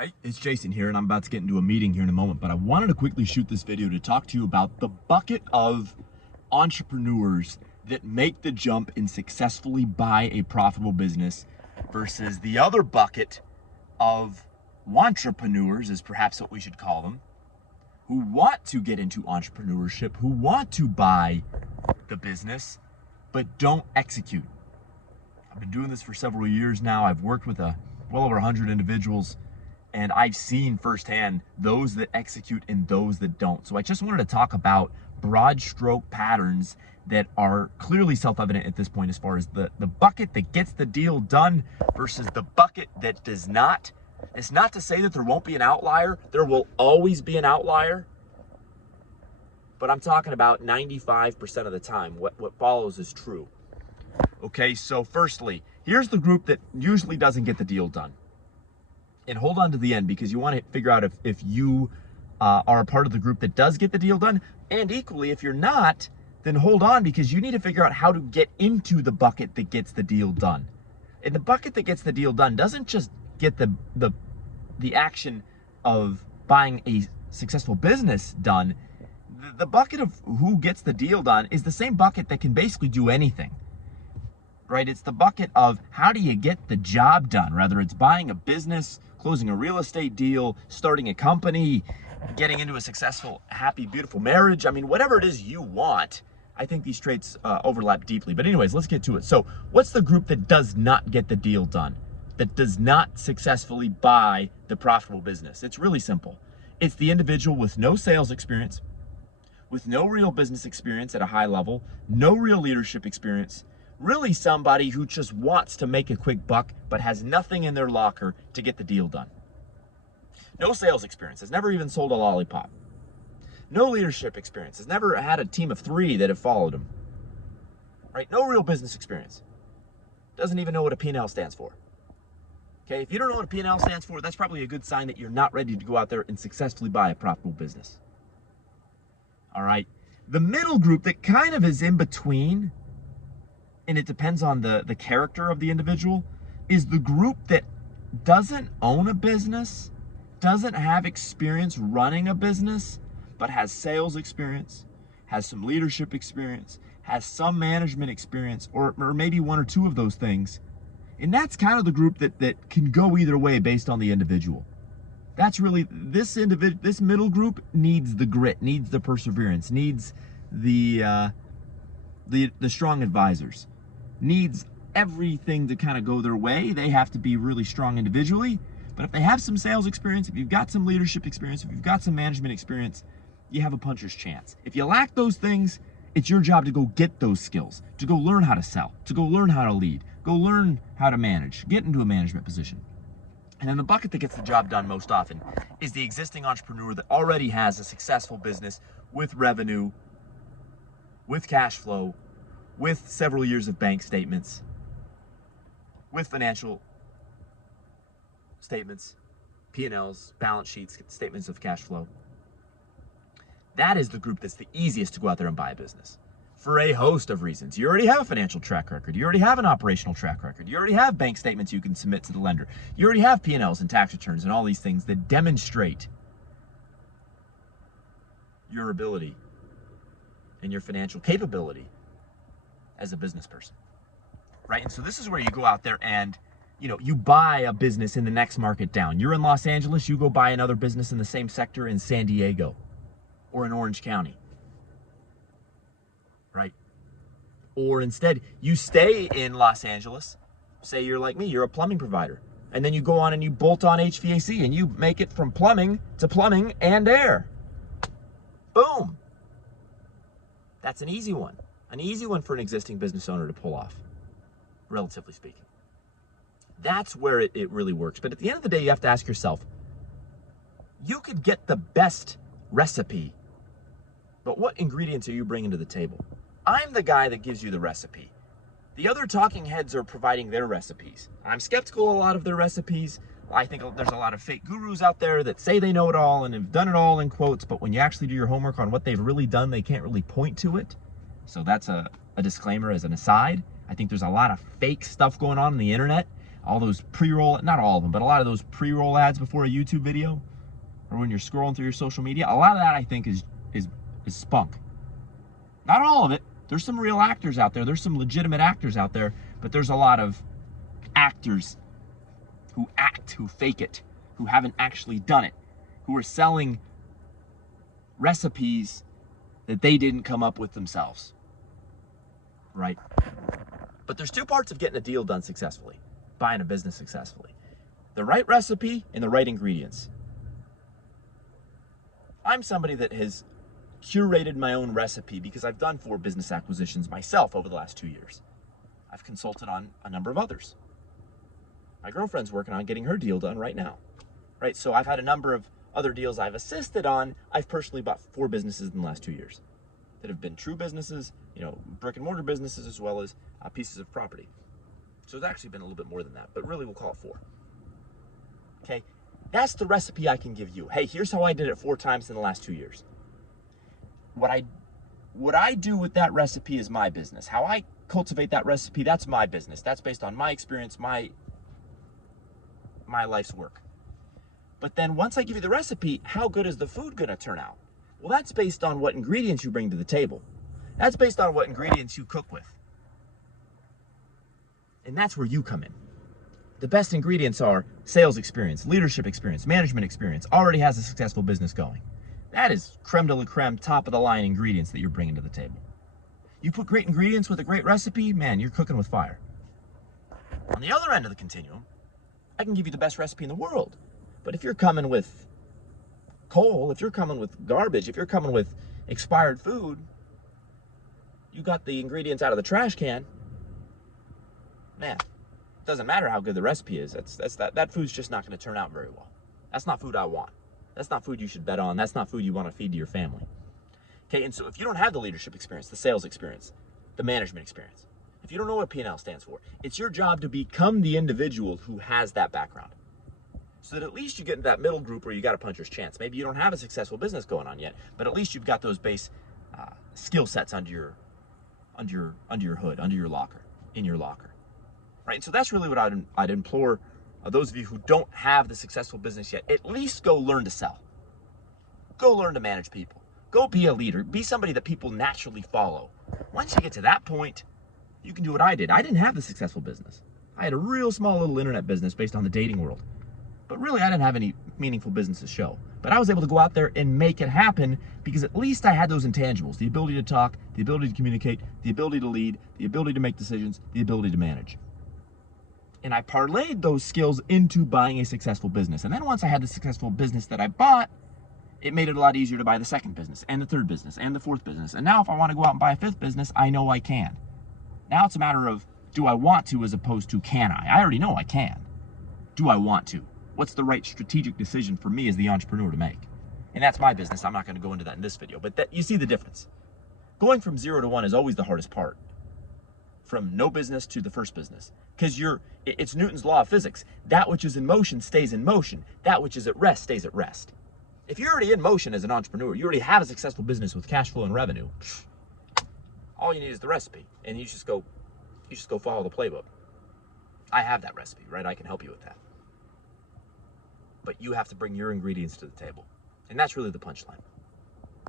Hey, it's Jason here, and I'm about to get into a meeting here in a moment, but I wanted to quickly shoot this video to talk to you about the bucket of entrepreneurs that make the jump and successfully buy a profitable business versus the other bucket of wantrepreneurs, is perhaps what we should call them, who want to get into entrepreneurship, who want to buy the business, but don't execute. I've been doing this for several years now. I've worked with well over 100 individuals, and I've seen firsthand those that execute and those that don't. So I just wanted to talk about broad stroke patterns that are clearly self-evident at this point as far as the bucket that gets the deal done versus the bucket that does not. It's not to say that there won't be an outlier. There will always be an outlier. But I'm talking about 95% of the time. What follows is true. Okay, so firstly, here's the group that usually doesn't get the deal done. And hold on to the end, because you want to figure out if you are a part of the group that does get the deal done. And equally, if you're not, then hold on, because you need to figure out how to get into the bucket that gets the deal done. And the bucket that gets the deal done doesn't just get the action of buying a successful business done. The bucket of who gets the deal done is the same bucket that can basically do anything. Right? It's the bucket of how do you get the job done, whether it's buying a business, closing a real estate deal, starting a company, getting into a successful, happy, beautiful marriage. I mean, whatever it is you want, I think these traits overlap deeply. But anyways, let's get to it. So what's the group that does not get the deal done, that does not successfully buy the profitable business? It's really simple. It's the individual with no sales experience, with no real business experience at a high level, no real leadership experience, really somebody who just wants to make a quick buck but has nothing in their locker to get the deal done. No sales experience, has never even sold a lollipop. No leadership experience, has never had a team of 3 that have followed him. Right? No real business experience. Doesn't even know what a P&L stands for. Okay, if you don't know what a P&L stands for, that's probably a good sign that you're not ready to go out there and successfully buy a profitable business. All right, the middle group that kind of is in between, and it depends on the character of the individual, is the group that doesn't own a business, doesn't have experience running a business, but has sales experience, has some leadership experience, has some management experience, or maybe 1 or 2 of those things. And that's kind of the group that can go either way based on the individual. That's really, this middle group needs the grit, needs the perseverance, needs the strong advisors, needs everything to kind of go their way. They have to be really strong individually, but if they have some sales experience, if you've got some leadership experience, if you've got some management experience, you have a puncher's chance. If you lack those things, it's your job to go get those skills, to go learn how to sell, to go learn how to lead, go learn how to manage, get into a management position. And then the bucket that gets the job done most often is the existing entrepreneur that already has a successful business with revenue, with cash flow, with several years of bank statements, with financial statements, P&Ls, balance sheets, statements of cash flow. That is the group that's the easiest to go out there and buy a business for a host of reasons. You already have a financial track record. You already have an operational track record. You already have bank statements you can submit to the lender. You already have P&Ls and tax returns and all these things that demonstrate your ability and your financial capability as a business person, right? And so this is where you go out there and, you buy a business in the next market down. You're in Los Angeles, you go buy another business in the same sector in San Diego or in Orange County, right? Or instead, you stay in Los Angeles, say you're like me, you're a plumbing provider, and then you go on and you bolt on HVAC and you make it from plumbing to plumbing and air. Boom. That's an easy one. An easy one for an existing business owner to pull off, relatively speaking. That's where it really works. But at the end of the day, you have to ask yourself, you could get the best recipe, but what ingredients are you bringing to the table? I'm the guy that gives you the recipe. The other talking heads are providing their recipes. I'm skeptical of a lot of their recipes. I think there's a lot of fake gurus out there that say they know it all and have done it all in quotes, but when you actually do your homework on what they've really done, they can't really point to it. So that's a disclaimer as an aside. I think there's a lot of fake stuff going on the internet all those pre-roll, not all of them, but a lot of those pre-roll ads before a YouTube video, or when you're scrolling through your social media, a lot of that I think is spunk. Not all of it. There's some real actors out there. There's some legitimate actors out there, but there's a lot of actors who act, who fake it, who haven't actually done it, who are selling recipes that they didn't come up with themselves, right? But there's two parts of getting a deal done successfully, buying a business successfully. The right recipe and the right ingredients. I'm somebody that has curated my own recipe because I've done 4 business acquisitions myself over the last 2 years. I've consulted on a number of others. My girlfriend's working on getting her deal done right now, right? So I've had a number of other deals I've assisted on. I've personally bought 4 businesses in the last 2 years that have been true businesses, you know, brick and mortar businesses, as well as pieces of property. So it's actually been a little bit more than that, but really we'll call it 4. Okay, that's the recipe I can give you. Hey, here's how I did it 4 times in the last 2 years. What I do with that recipe is my business. How I cultivate that recipe, that's my business. That's based on my experience, my life's work. But then once I give you the recipe, how good is the food gonna turn out? Well, that's based on what ingredients you bring to the table. That's based on what ingredients you cook with. And that's where you come in. The best ingredients are sales experience, leadership experience, management experience, already has a successful business going. That is creme de la creme, top of the line ingredients that you're bringing to the table. You put great ingredients with a great recipe, man, you're cooking with fire. On the other end of the continuum, I can give you the best recipe in the world. But if you're coming with coal, if you're coming with garbage, if you're coming with expired food, you got the ingredients out of the trash can, man, it doesn't matter how good the recipe is. That food's just not going to turn out very well. That's not food I want. That's not food you should bet on. That's not food you want to feed to your family. Okay, and so if you don't have the leadership experience, the sales experience, the management experience, if you don't know what P&L stands for, it's your job to become the individual who has that background. So that at least you get into that middle group where you got a puncher's chance. Maybe you don't have a successful business going on yet, but at least you've got those base skill sets under your hood, under your locker, in your locker, right? And so that's really what I'd implore those of you who don't have the successful business yet. At least go learn to sell. Go learn to manage people. Go be a leader. Be somebody that people naturally follow. Once you get to that point, you can do what I did. I didn't have the successful business. I had a real small little internet business based on the dating world. But really, I didn't have any meaningful business to show. But I was able to go out there and make it happen because at least I had those intangibles: the ability to talk, the ability to communicate, the ability to lead, the ability to make decisions, the ability to manage. And I parlayed those skills into buying a successful business. And then once I had the successful business that I bought, it made it a lot easier to buy the second business and the third business and the fourth business. And now if I want to go out and buy a 5th business, I know I can. Now it's a matter of, do I want to as opposed to can I? I already know I can. Do I want to? What's the right strategic decision for me as the entrepreneur to make? And that's my business. I'm not going to go into that in this video, but you see the difference. Going from 0 to 1 is always the hardest part. From no business to the first business. Because it's Newton's law of physics. That which is in motion stays in motion. That which is at rest stays at rest. If you're already in motion as an entrepreneur, you already have a successful business with cash flow and revenue, all you need is the recipe. And you just go follow the playbook. I have that recipe, right? I can help you with that. But you have to bring your ingredients to the table. And that's really the punchline.